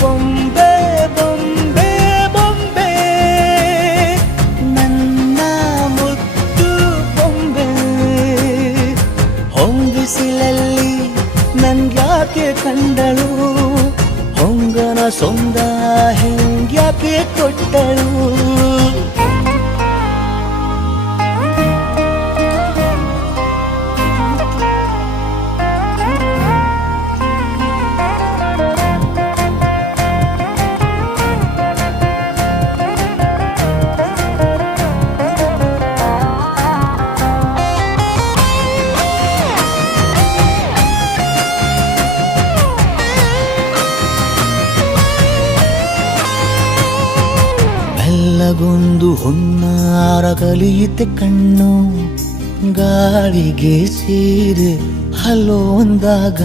ಬೊಂಬೆ ಬೊಂಬೆ ಬೊಂಬೆ ನನ್ನ ಮುದ್ದು ಬೊಂಬೆ ಹೊಂಬಿಸಿಲಲ್ಲಿ ನನ್ಗ್ಯಾಕೆ ಕಂಡಳು ಹೊಂಗನ ಸೊಂದ ಹೆಂಗ್ಯಾಕೆ ಕೊಟ್ಟಳು ಬೆಲ್ಲಗೊಂದು ಹೊನ್ನಾರ ಕಲಿಯುತ್ತೆ ಕಣ್ಣು ಗಾಳಿಗೆ ಸೇರಿ ಹಲೋ ಅಂದಾಗ